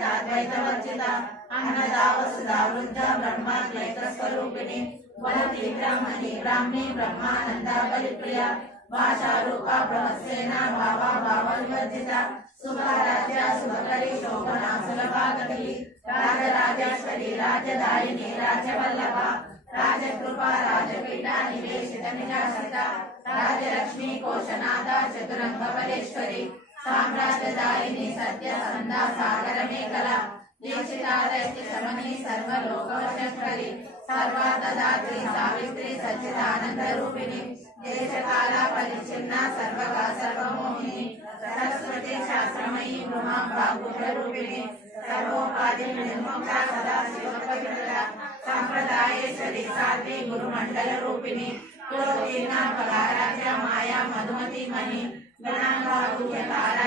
वेदाद्वैतवर्जिता अन्नदा वसुधा वृद्ध ब्रह्माद्वैतस्वरूपिणी वहति ब्रह्मणि ब्राह्मणे ब्रह्मानन्दा परिप्रिया भाषारूपा ब्रह्मसेना, भावा भावविवर्जिता सुभाराज्या सुभकरी, शोभना, सुलभा, गतिः, राजराजेश्वरी राजधारिणी राजवल्लभा, राजकृपा, राजपीठा, निवेशित, निराश्रिता, राजलक्ष्मी, कोशनाथा चतुरङ्गपरेश्वरी साम्राज्यदायिनी సత్య సంద సాగర మేఖల దీక్షితాదైత్య శమని సర్వలోకవశంకరి సర్వాతదాత్రి సావిత్రి సచ్చిదానంద రూపిణి దేశకాల పరిచ్ఛిన్న సర్వగా సర్వమోహిని సరస్వతి శాస్త్రమయీ బ్రహ్మాంబ రూపిణి సర్వోపాధి నిర్ముక్త సదా శివపవిత్ర సంప్రదాయేశ్వరి సాధ్వి గురుమండల రూపిణి కులోదీన పగారాజ మాయా మధుమతి మణి గణాంగా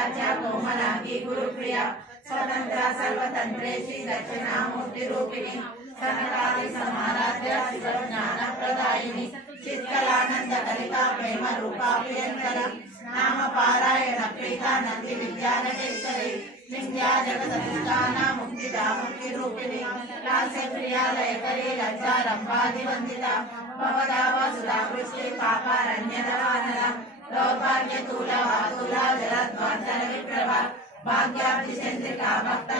గణాంగారాధ్య కోమలాంగి గురుప్రియ స్వతంత్ర సర్వతంత్రేషి దక్షిణామూర్తి రూపిణి సనకాది సమారాధ్య శివ జ్ఞాన ప్రదాయిని చిత్కలానంద కలిత ప్రేమ రూపా ప్రియంకర నామ పారాయణ ప్రీత నంది విద్యానటేశ్వరి విద్యా జగదధిష్టాన ముక్తిదా ముక్తి రూపిణి లాస్య ప్రియా లయకరి లజ్జా రంభాది వందిత భవదావ సుధా వృష్టి పాపారణ్యదవానల దౌర్భాగ్య తూల వాతుల జలద్వాంతర విప్రభ భాగ్యాబ్ది చంద్రికా భక్త